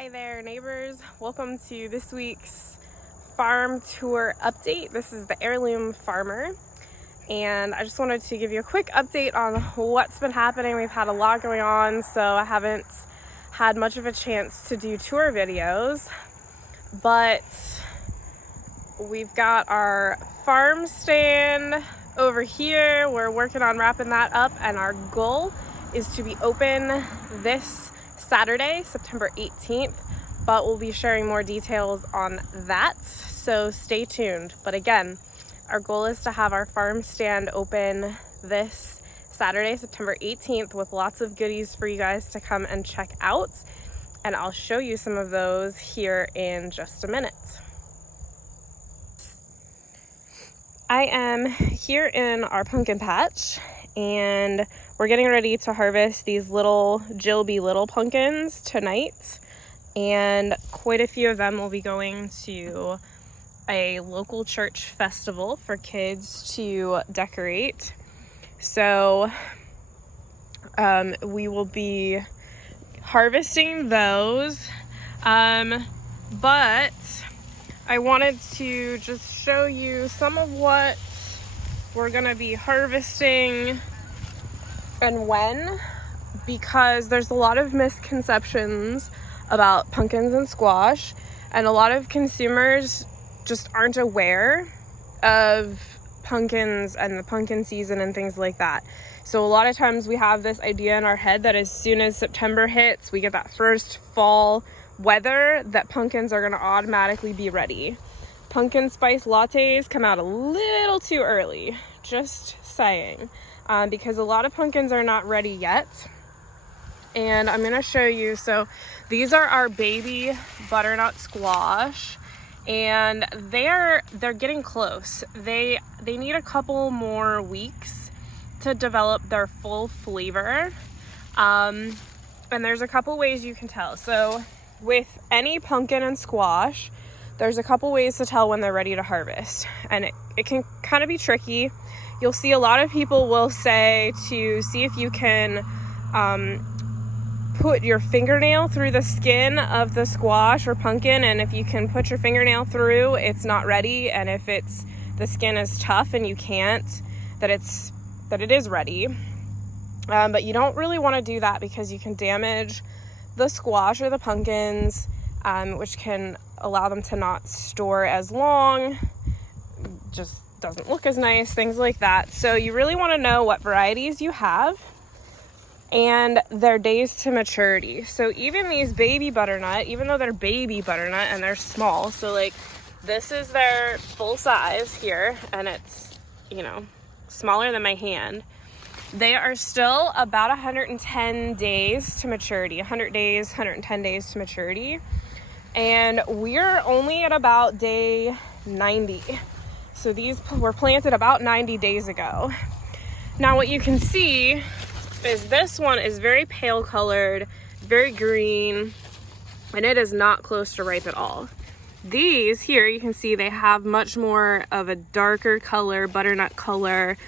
Hi there, neighbors. Welcome to this week's farm tour update. This is the Heirloom Farmer, and I just wanted to give you a quick update on what's been happening. We've had a lot going on, so I haven't had much of a chance to do tour videos, but we've got our farm stand over here. We're working on wrapping that up, and our goal is to be open this Saturday, September 18th, but we'll be sharing more details on that, so stay tuned. But again, our goal is to have our farm stand open this Saturday, September 18th, with lots of goodies for you guys to come and check out, and I'll show you some of those here in just a minute. I am here in our pumpkin patch, and we're getting ready to harvest these little Jilby little pumpkins tonight, and quite a few of them will be going to a local church festival for kids to decorate. So we will be harvesting those, but I wanted to just show you some of what we're gonna be harvesting and when, because there's a lot of misconceptions about pumpkins and squash, and a lot of consumers just aren't aware of pumpkins and the pumpkin season and things like that. So a lot of times we have this idea in our head that as soon as September hits, we get that first fall weather, that pumpkins are going to automatically be ready. Pumpkin spice lattes come out a little too early, just saying. Because a lot of pumpkins are not ready yet, and I'm going to show you. So these are our baby butternut squash, and they're getting close. They need a couple more weeks to develop their full flavor, and there's a couple ways you can tell. So with any pumpkin and squash, there's a couple ways to tell when they're ready to harvest, and it can kind of be tricky. You'll see a lot of people will say to see if you can put your fingernail through the skin of the squash or pumpkin, and if you can put your fingernail through, it's not ready, and if the skin is tough and you can't, that it is ready. But you don't really want to do that, because you can damage the squash or the pumpkins, which can allow them to not store as long, just doesn't look as nice, things like that. So you really want to know what varieties you have and their days to maturity. So even these baby butternut, even though they're baby butternut and they're small, so like this is their full size here, and it's, you know, smaller than my hand, they are still about 110 days to maturity, 100 days, 110 days to maturity, and we're only at about day 90. So these were planted about 90 days ago. Now what you can see is this one is very pale colored, very green, and it is not close to ripe at all. These here, you can see they have much more of a darker color, butternut color,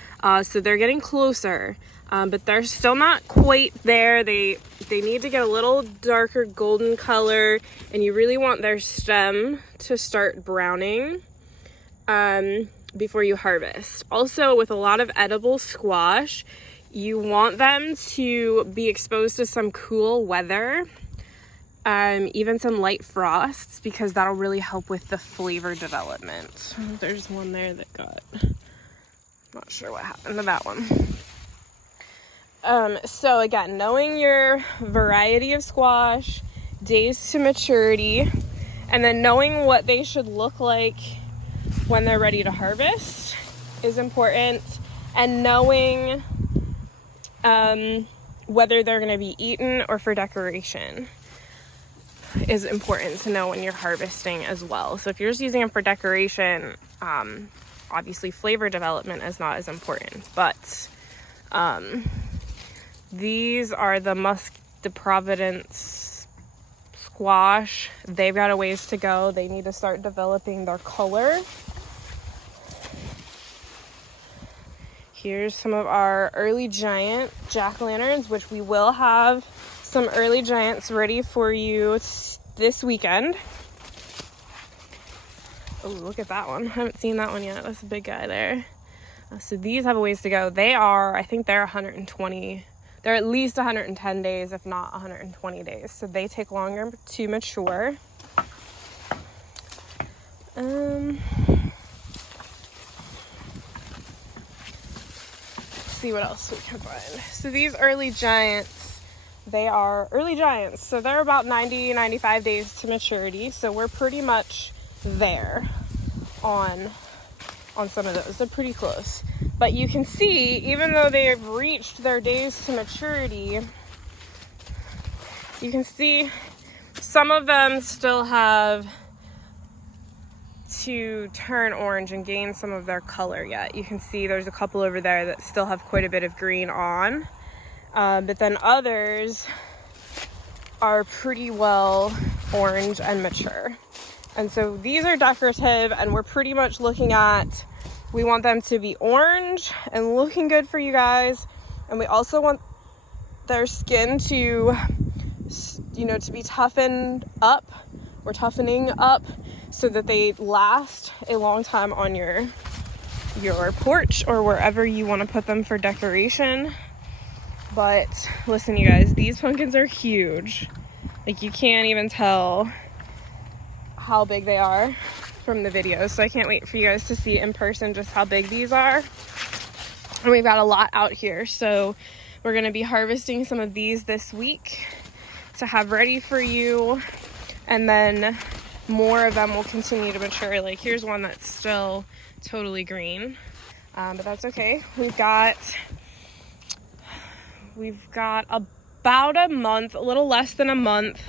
so they're getting closer, but they're still not quite there. They need to get a little darker golden color, and you really want their stem to start browning before you harvest. Also, with a lot of edible squash, you want them to be exposed to some cool weather, even some light frosts, because that'll really help with the flavor development. There's one there that got, not sure what happened to that one. So again, knowing your variety of squash, days to maturity, and then knowing what they should look like when they're ready to harvest is important, and knowing whether they're going to be eaten or for decoration is important to know when you're harvesting as well. So if you're just using them for decoration, obviously flavor development is not as important, but these are the Providence squash. They've got a ways to go. They need to start developing their color. Here's some of our early giant jack-o'-lanterns, which we will have some early giants ready for you this weekend. Oh, look at that one. I haven't seen that one yet. That's a big guy there. So these have a ways to go. They are, I think they're 120. They're at least 110 days, if not 120 days. So they take longer to mature. Let's see what else we can find. So these early giants, they are early giants. So they're about 90, 95 days to maturity. So we're pretty much there on some of those. They're pretty close. But you can see, even though they have reached their days to maturity, you can see some of them still have to turn orange and gain some of their color yet. You can see there's a couple over there that still have quite a bit of green on. But then others are pretty well orange and mature. And so these are decorative, and we're pretty much looking at, we want them to be orange and looking good for you guys. And we also want their skin to, to be toughened up or toughening up so that they last a long time on your porch or wherever you want to put them for decoration. But listen, you guys, these pumpkins are huge. Like, you can't even tell how big they are from the videos. So I can't wait for you guys to see in person just how big these are. And we've got a lot out here. So we're going to be harvesting some of these this week to have ready for you. And then more of them will continue to mature. Like, here's one that's still totally green. But that's okay. We've got about a month, a little less than a month,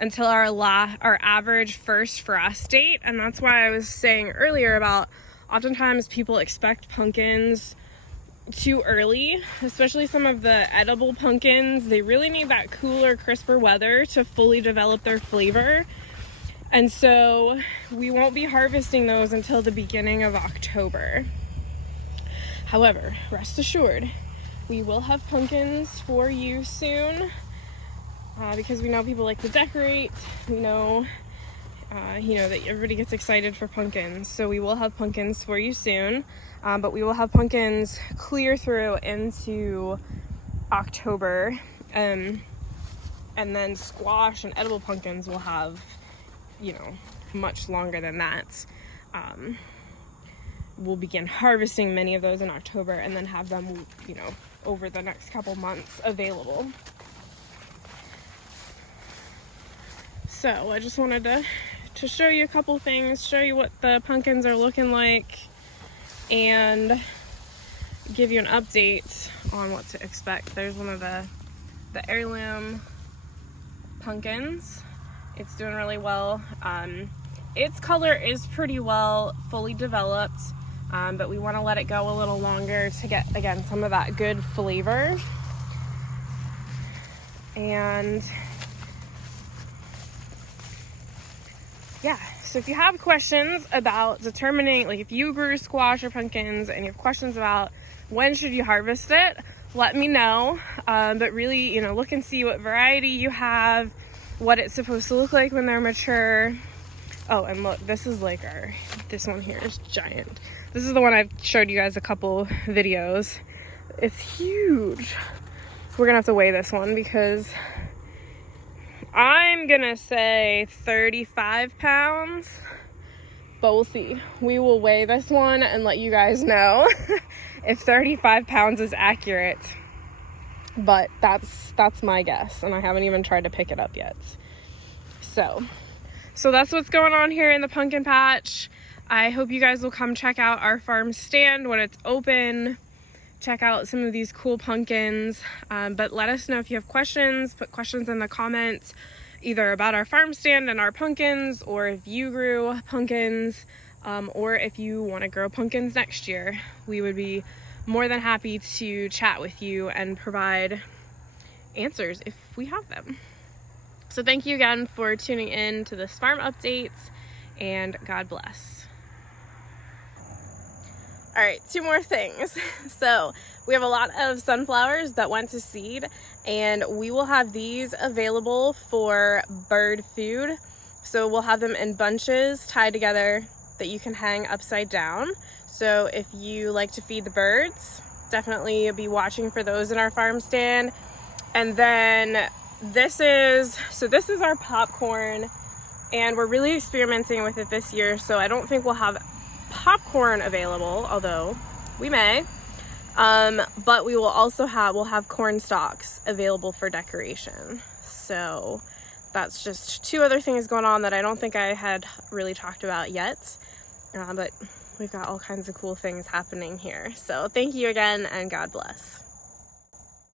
until our average first frost date. And that's why I was saying earlier about oftentimes people expect pumpkins too early, especially some of the edible pumpkins. They really need that cooler, crisper weather to fully develop their flavor. And so we won't be harvesting those until the beginning of October. However, rest assured, we will have pumpkins for you soon. Because we know people like to decorate. We know, that everybody gets excited for pumpkins. So we will have pumpkins for you soon. But we will have pumpkins clear through into October. And then squash and edible pumpkins will have, much longer than that. We'll begin harvesting many of those in October and then have them, over the next couple months available. So I just wanted to show you a couple things, show you what the pumpkins are looking like, and give you an update on what to expect. There's one of the heirloom pumpkins. It's doing really well. Its color is pretty well fully developed, but we want to let it go a little longer to get, again, some of that good flavor. And yeah, so if you have questions about determining, like if you grew squash or pumpkins and you have questions about when should you harvest it, let me know. But really, look and see what variety you have, what it's supposed to look like when they're mature. Oh, and look, this is like this one here is giant. This is the one I've showed you guys a couple videos. It's huge. We're gonna have to weigh this one because I'm gonna say 35 pounds, but we'll see. We will weigh this one and let you guys know if 35 pounds is accurate. But that's my guess, and I haven't even tried to pick it up yet. So that's what's going on here in the pumpkin patch. I hope you guys will come check out our farm stand when it's open. Check out some of these cool pumpkins, but let us know if you have questions. Put questions in the comments, either about our farm stand and our pumpkins, or if you grew pumpkins, or if you want to grow pumpkins next year. We would be more than happy to chat with you and provide answers if we have them. So thank you again for tuning in to this farm updates, and God bless. All right, 2 more things. So We have a lot of sunflowers that went to seed, and we will have these available for bird food. So we'll have them in bunches tied together that you can hang upside down. So if you like to feed the birds, definitely be watching for those in our farm stand. And then this is our popcorn, and we're really experimenting with it this year, so I don't think we'll have popcorn available, although we may. But we'll have corn stalks available for decoration. So that's just two other things going on that I don't think I had really talked about yet. But we've got all kinds of cool things happening here. So thank you again, and God bless.